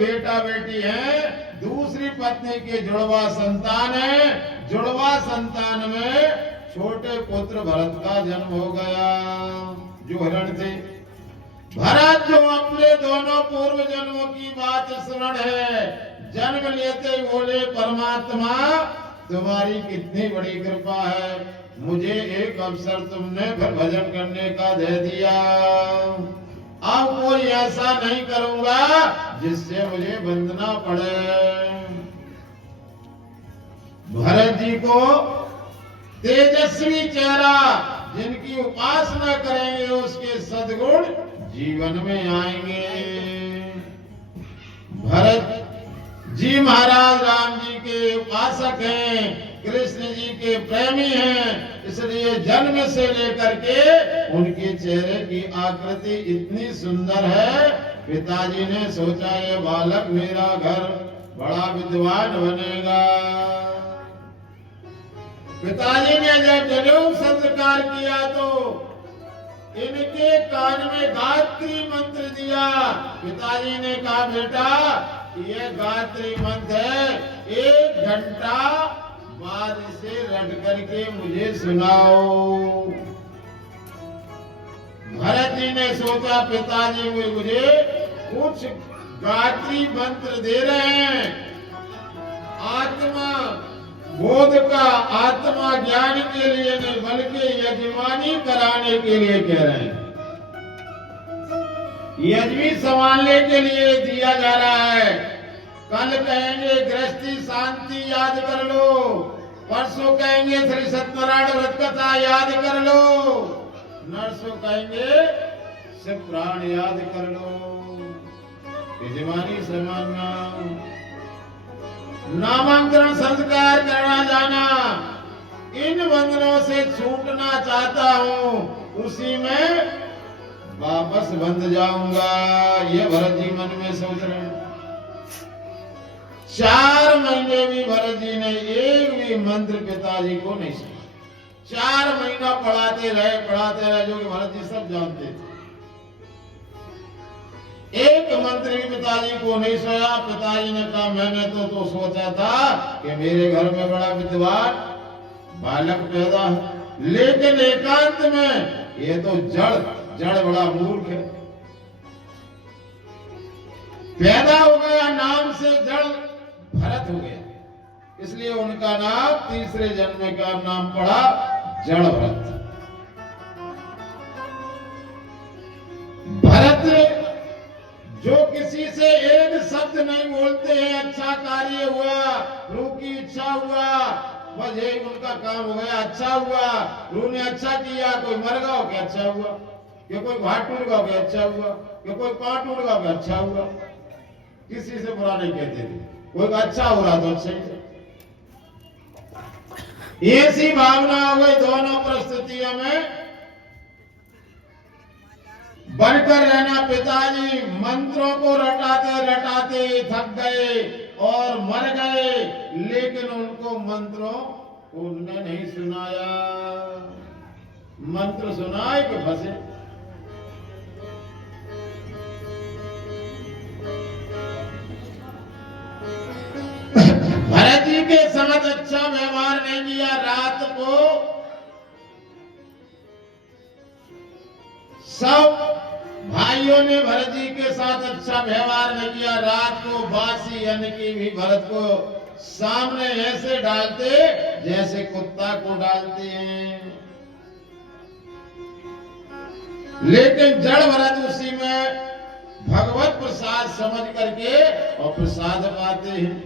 बेटा बेटी है, दूसरी पत्नी के जुड़वा संतान है। जुड़वा संतान में छोटे पुत्र भरत का जन्म हो गया जो हिरण थे। भरत जो अपने दोनों पूर्व जन्मों की बात स्मरण है, जन्म लेते ही बोले परमात्मा तुम्हारी कितनी बड़ी कृपा है, मुझे एक अवसर तुमने फिर भजन करने का दे दिया। अब कोई ऐसा नहीं करूंगा जिससे मुझे वंदना पड़े। भरत जी को तेजस्वी चेहरा, जिनकी उपासना करेंगे उसके सद्गुण जीवन में आएंगे। भरत जी महाराज राम जी के उपासक हैं, कृष्ण जी के प्रेमी हैं, इसलिए जन्म से लेकर के उनके चेहरे की आकृति इतनी सुंदर है। पिताजी ने सोचा ये बालक मेरा घर बड़ा विद्वान बनेगा। पिताजी ने जब जनेऊ संस्कार किया तो इनके कान में गायत्री मंत्र दिया। पिताजी ने कहा बेटा ये गायत्री मंत्र है, 1 घंटा बाद इसे रट करके मुझे सुनाओ। भरत जी ने सोचा पिताजी मुझे कुछ गायत्री मंत्र दे रहे हैं, आत्मा बोध का, आत्मा ज्ञान के लिए नहीं बल्कि यजमानी कराने के लिए कह रहे हैं। यजमी संभालने के लिए दिया जा रहा है। कल कहेंगे गृहस्थी शांति याद कर लो, परसों कहेंगे श्री सत्यनारायण व्रत कथा याद कर लो, नरसों कहेंगे शिव पुराण याद कर लो। यजमानी संभालना, नामांतरण संस्कार करना जाना, इन बंधनों से छूटना चाहता हूँ, उसी में वापस बंध जाऊंगा। ये भरत जी मन में सोच रहे हैं। 4 महीने भी भरत जी ने एक भी मंत्र पिताजी को नहीं सुना। 4 महीना पढ़ाते रहे जो कि भरत जी सब जानते थे। एक मंत्र भी पिताजी को नहीं सोया। पिताजी ने कहा मैंने तो सोचा था कि मेरे घर में बड़ा विद्वान बालक पैदा है, लेकिन एकांत में ये तो जड़ बड़ा मूर्ख है। पैदा हो गया, नाम से जड़ भरत हो गया, इसलिए उनका नाम तीसरे जन्म का नाम पड़ा जड़ भरत। भरत जो किसी से एक शब्द नहीं बोलते हैं, अच्छा कार्य हुआ, रूह की इच्छा हुआ, बस यही उनका काम हो गया। अच्छा हुआ, रूह ने अच्छा किया, कोई मर गया हो क्या अच्छा हुआ, कि कोई हाथ टूट गया हो क्या अच्छा हुआ, कि कोई पांव टूट गया हो क्या अच्छा हुआ। किसी से बुरा नहीं कहते थे, कोई अच्छा हो रहा तो अच्छा ही। ऐसी भावना हो गई दोनों परिस्थितियों में बनकर रहना। पिताजी मंत्रों को रटाते रटाते थक गए और मर गए, लेकिन उनको मंत्रों उनने नहीं सुनाया। मंत्र सुनाए कि फंसे। भरत जी के साथ अच्छा व्यवहार नहीं किया। रात को सब भाइयों ने भरत जी के साथ अच्छा व्यवहार नहीं किया। रात को बासी अन्न की भी भरत को सामने ऐसे डालते जैसे कुत्ता को डालते हैं, लेकिन जड़ भरत उसी में भगवत प्रसाद समझ करके और प्रसाद पाते हैं।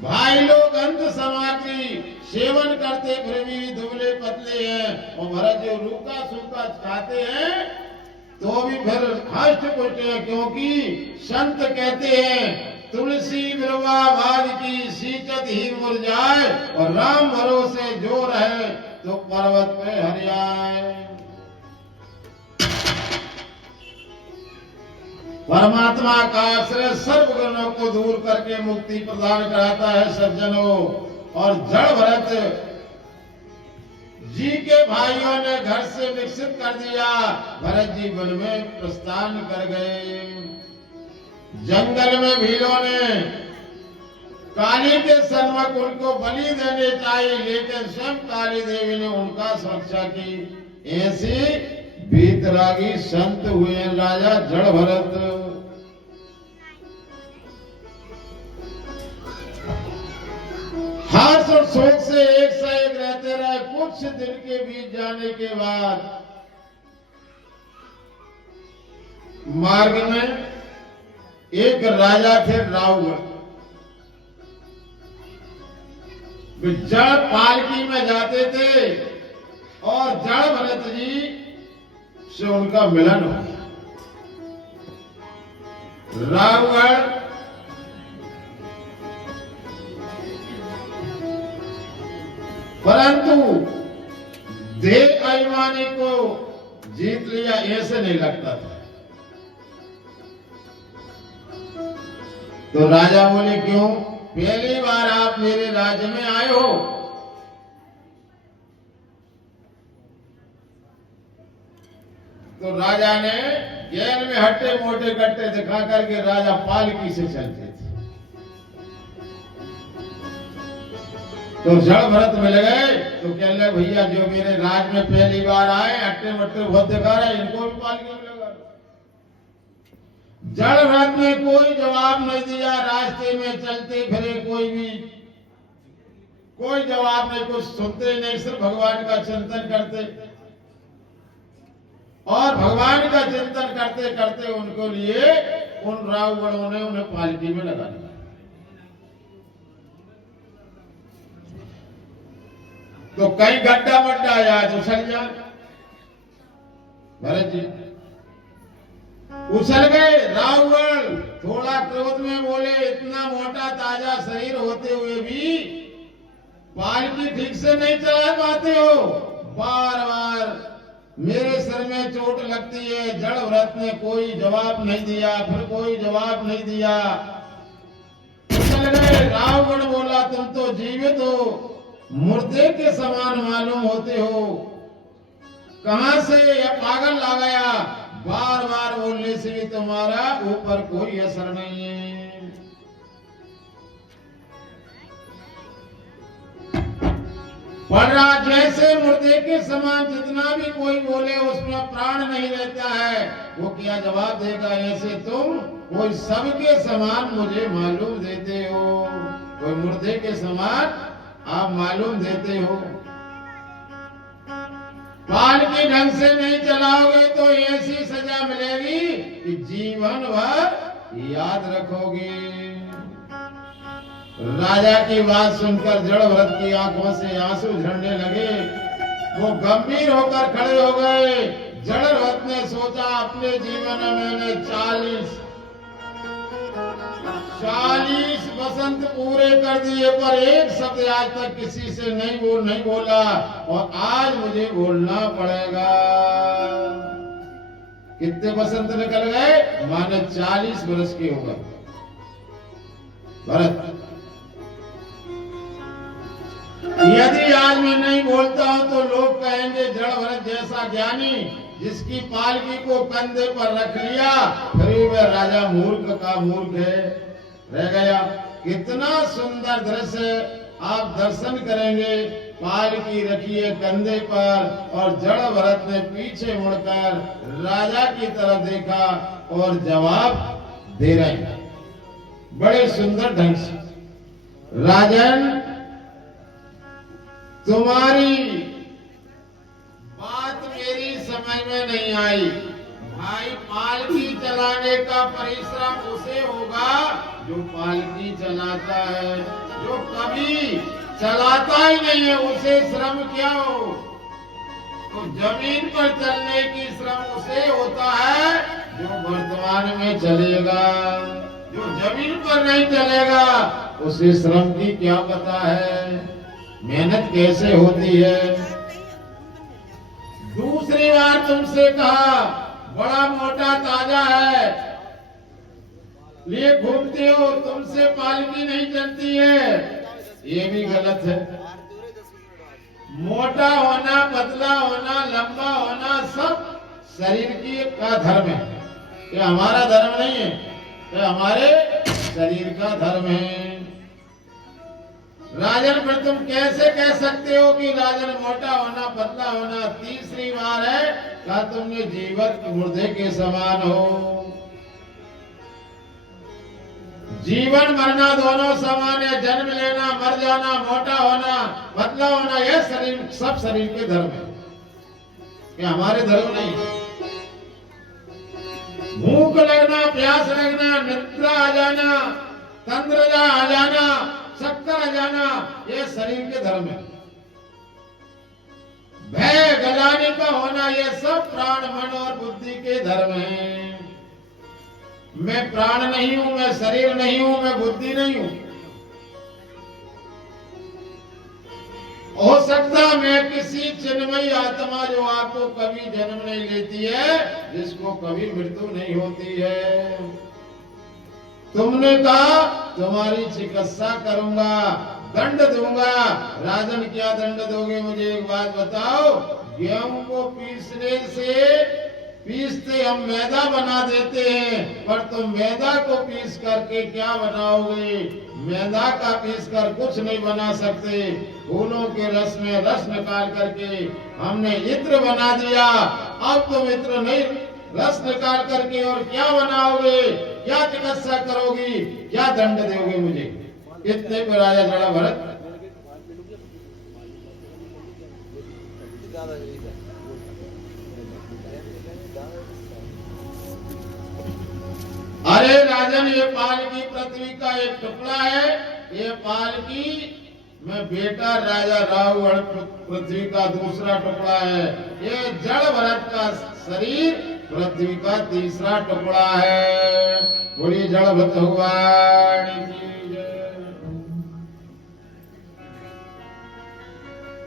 भाई लोग अंत समाप्ति सेवन करते फिर भी दुबले पतले हैं, और भरत जो रूखा सूखा खाते हैं तो भी फिर हष्ट पुष्ट है, क्योंकि संत कहते हैं तुलसी बिरवा भाग की सींचत ही मुरझाए, और राम भरोसे जो रहे तो पर्वत पे हरियाए। परमात्मा का आश्रय सर्व गुणों को दूर करके मुक्ति प्रदान कराता है सज्जनों। और जड़ भरत जी के भाइयों ने घर से विकसित कर दिया। भरत जी वन में प्रस्थान कर गए। जंगल में भीलों ने काली के सन्मुख उनको बलि देने चाहिए, लेकिन स्वयं काली देवी ने उनका सुरक्षा की। ऐसी बीतरागी संत हुए राजा जड़ भरत। हर्ष और शोक से एक से एक रहते रहे। कुछ दिन के बीत जाने के बाद मार्ग में एक राजा थे रावगढ़। जड़ पालकी में जाते थे और जड़ भरत जी से उनका मिलन हो। रावगढ़ परंतु देह अभिमानी को जीत लिया ऐसे नहीं लगता था। तो राजा बोले क्यों? पहली बार आप मेरे राज्य में आए हो। तो राजा ने गैर में हट्टे मोटे कट्टे दिखा करके राजा पालकी से चलते थे। तो जड़ भरत मिल गए तो कहने लगे भैया जो मेरे राज में पहली बार आए हट्टे मट्टे बहुत दिखा रहे, इनको भी पालकी में लगा। जड़ भरत ने कोई जवाब नहीं दिया। रास्ते में चलते फिरे कोई जवाब नहीं, कुछ सुनते नहीं, सिर्फ भगवान का चिंतन करते। और भगवान का चिंतन करते करते उनको लिए उन रावगढ़ों ने उन्हें पालकी में लगा दिया। तो कहीं गड्ढा वड्ढा याद उछल जा। भरत जी उछल गए। रावगढ़ थोड़ा क्रोध में बोले, इतना मोटा ताजा शरीर होते हुए भी पालकी ठीक से नहीं चला पाते हो। बार बार मेरे सर में चोट लगती है। जड़ भरत ने कोई जवाब नहीं दिया, फिर कोई जवाब नहीं दिया। उछल गए। रावगढ़ बोला तुम तो जीवित हो, मुर्दे के समान मालूम होते हो, कहां से यह पागल ला गया? बार बार बोलने से भी तुम्हारा ऊपर कोई असर नहीं है। पढ़ रहा जैसे मुर्दे के समान जितना भी कोई बोले उसमें प्राण नहीं रहता है, वो क्या जवाब देगा? ऐसे तुम कोई सबके समान मुझे मालूम देते हो, कोई मुर्दे के समान आप मालूम देते हो। पालकी ढंग से नहीं चलाओगे तो ऐसी सजा मिलेगी कि जीवन भर याद रखोगे। राजा की बात सुनकर जड़ भरत की आंखों से आंसू झरने लगे। वो गंभीर होकर खड़े हो गए। जड़ भरत ने सोचा अपने जीवन में मैंने 40 बसंत पूरे कर दिए पर एक शब्द आज तक किसी से नहीं बोला और आज मुझे बोलना पड़ेगा। कितने बसंत निकल गए? माने 40 वर्ष के हो गए। भरत यदि आज मैं नहीं बोलता हूं तो लोग कहेंगे जड़ भरत जैसा ज्ञानी जिसकी पालकी को कंधे पर रख लिया फिर वह राजा मूर्ख का मूर्ख है रह गया। कितना सुंदर दृश्य आप दर्शन करेंगे। पालकी रखिए कंधे पर और जड़ भरत ने पीछे मुड़कर राजा की तरफ देखा और जवाब दे रहे हैं बड़े सुंदर ढंग से। राजन तुम्हारी बात मेरी समझ में नहीं आई। भाई पालकी चलाने का परिश्रम उसे होगा जो पालकी चलाता है, जो कभी चलाता ही नहीं है उसे श्रम क्या हो। तो जमीन पर चलने की श्रम उसे होता है जो वर्तमान में चलेगा। जो जमीन पर नहीं चलेगा उसे श्रम की क्या पता है, मेहनत कैसे होती है। दूसरी बार तुमसे कहा बड़ा मोटा ताजा है लिए घूमते हो, तुमसे पालकी नहीं चलती है, ये भी गलत है। मोटा होना, पतला होना, लंबा होना सब शरीर की का धर्म है, ये हमारा धर्म नहीं है। ये हमारे शरीर का धर्म है। राजन, फिर तुम कैसे कह सकते हो कि राजन मोटा होना पतला होना तीसरी बार है? क्या तुमने जीवित मुर्दे के समान हो? जीवन मरना दोनों समान है। जन्म लेना, मर जाना, मोटा होना, पतला होना, यह शरीर सब शरीर के धर्म है, ये हमारे धर्म नहीं। भूख लगना, प्यास लगना, निद्रा आ जाना, तंद्रा आ जाना, शक्कर आ जाना, ये शरीर के धर्म है। भय गलाने का होना, ये सब प्राण, मन और बुद्धि के धर्म है। मैं प्राण नहीं हूं, मैं शरीर नहीं हूं, मैं बुद्धि नहीं हूं। हो सकता मैं किसी चिन्मयी आत्मा जो आपको कभी जन्म नहीं लेती है, जिसको कभी मृत्यु नहीं होती है। तुमने कहा तुम्हारी चिकित्सा करूंगा, दंड दूंगा। राजन, क्या दंड दोगे? मुझे एक बात बताओ। गेहूं को पीसते हम मैदा बना देते हैं, पर तुम मैदा को पीस करके क्या बनाओगे? मैदा का पीस कर कुछ नहीं बना सकते। फूलों के रस में रस निकाल करके हमने इत्र बना दिया। अब तुम इत्र नहीं, रस निकाल करके और क्या बनाओगे? क्या चिकित्सा करोगी? क्या दंड दोगे मुझे? इतने पर राजा चढ़ा भरत। अरे राजन, ये पालकी पृथ्वी का एक टुकड़ा है। ये पालकी में बेटा राजा राहुल पृथ्वी का दूसरा टुकड़ा है। ये जड़ भरत का शरीर पृथ्वी का तीसरा टुकड़ा है। बोलिए जड़ भगवान की जय।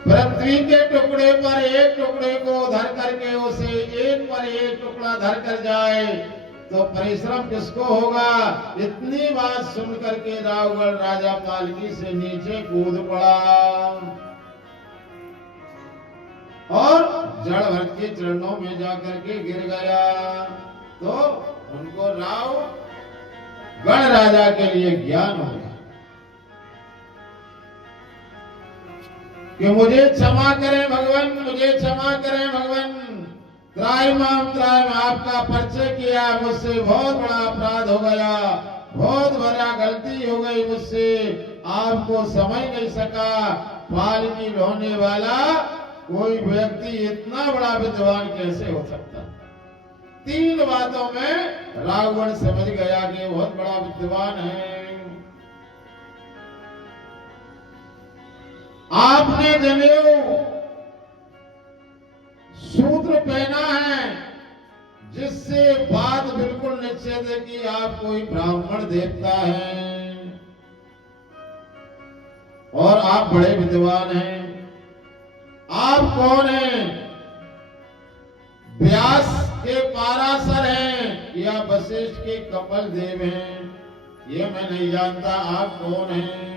पृथ्वी के टुकड़े पर एक टुकड़े को धर करके उसे एक पर एक टुकड़ा धर कर जाए तो परिश्रम किसको होगा? इतनी बात सुन करके रावण राजा पालकी से नीचे कूद पड़ा और जड़ भरत के चरणों में जाकर के गिर गया। तो उनको राव गण राजा के लिए ज्ञान हो गया कि मुझे क्षमा करें भगवान, मुझे क्षमा करें भगवान। त्राहिमाम आपका परिचय किया, मुझसे बहुत बड़ा अपराध हो गया, बहुत बड़ा गलती हो गई मुझसे, आपको समझ नहीं सका। पालकी ढोने वाला कोई व्यक्ति इतना बड़ा विद्वान कैसे हो सकता? तीन बातों में रावण समझ गया कि बहुत बड़ा विद्वान है। आपने जनेऊ सूत्र पहना है जिससे बात बिल्कुल निश्चित है कि आप कोई ब्राह्मण देवता हैं और आप बड़े विद्वान हैं। आप कौन हैं? व्यास के पाराशर हैं या वशिष्ठ के कपिल देव हैं? ये मैं नहीं जानता। आप कौन हैं?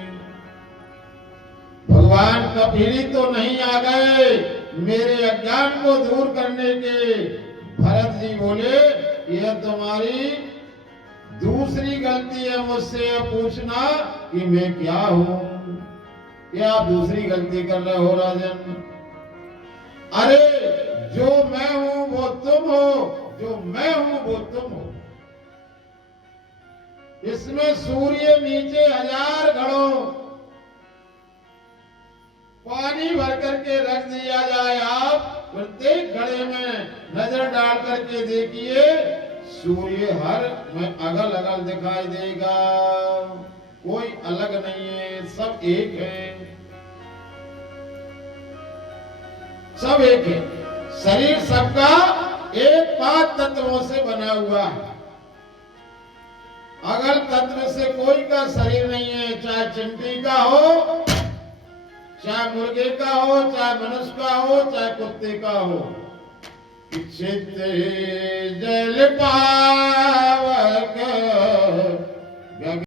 भगवान कभी तो नहीं आ गए मेरे अज्ञान को दूर करने के। भरत जी बोले, यह तुम्हारी दूसरी गलती है मुझसे पूछना कि मैं क्या हूं। क्या आप दूसरी गलती कर रहे हो राजन? अरे जो मैं हूं वो तुम हो, जो मैं हूं वो तुम हो। इसमें सूर्य नीचे 1000 घड़ों पानी भर करके रख दिया जाए, आप प्रत्येक घड़े में नजर डाल करके देखिए, सूर्य हर में अगल अगल दिखाई देगा, कोई अलग नहीं है, सब एक है, सब एक है। शरीर सबका एक 5 तत्वों से बना हुआ है। अगर तत्व से कोई का शरीर नहीं है, चाहे चिंटी का हो, चाहे मुर्गे का हो, चाहे मनुष्य का हो, चाहे कुत्ते का हो। चित्त जल पाए